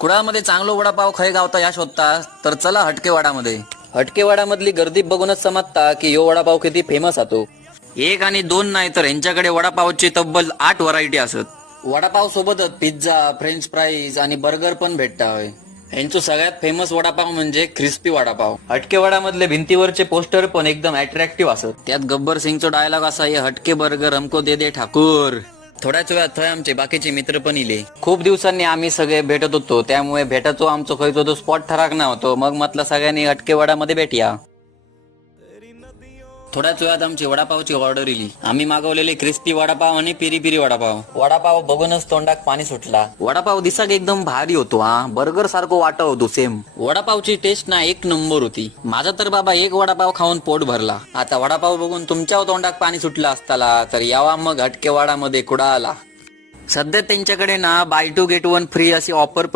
कुडाळमध्ये चांगलो वडापाव खय गावता या शोधता तर चला हटकेवाडामध्ये. हटकेवाडामधली गर्दी बघूनच समजता की यो वडापाव किती फेमस होतो. एक आणि दोन नाही तर यांच्याकडे वडापावची तब्बल 8 व्हरायटी असत. वडापाव सोबतच पिझ्झा, फ्रेंच फ्राईज आणि बर्गर पण भेटता. यांचं सगळ्यात फेमस वडापाव म्हणजे क्रिस्पी वडापाव. हटकेवाडामधले भिंतीवरचे पोस्टर पण एकदम अट्रॅक्टिव्ह असत. त्यात गब्बर सिंगचा डायलॉग असा, ये हटके बर्गर हमको दे दे ठाकूर. थोड्याच वेळात थंय आमचे बाकीचे मित्र पण इले. खूप दिवसांनी आम्ही सगळे भेटत होतो, त्यामुळे भेटायचो आमचो खयचो तो स्पॉट ठराक नव्हतो. मग म्हटलं सगळ्यांनी हटकेवाडामध्ये भेटूया. थोड्याच वेळात आमची वडापावची ऑर्डर इली. आम्ही मागवलेले क्रिस्पी वडापाव आणि पिरी पिरी वडापाव. वडापाव बघूनच तोंडात पाणी सुटला. वडापाव दिसाक एकदम भारी होतो हा, बर्गर सारखं वाटत होतो सेम. वडापावची टेस्ट ना एक नंबर होती. माझा तर बाबा एक वडापाव खाऊन पोट भरला. आता वडापाव बघून तुमच्या तोंडात पाणी सुटलं असताला तर यावा मग हटकेवाडामध्ये कुडाळला. सध्या त्यांच्याकडे ना बाय 2 गेट 1 फ्री अशी ऑफर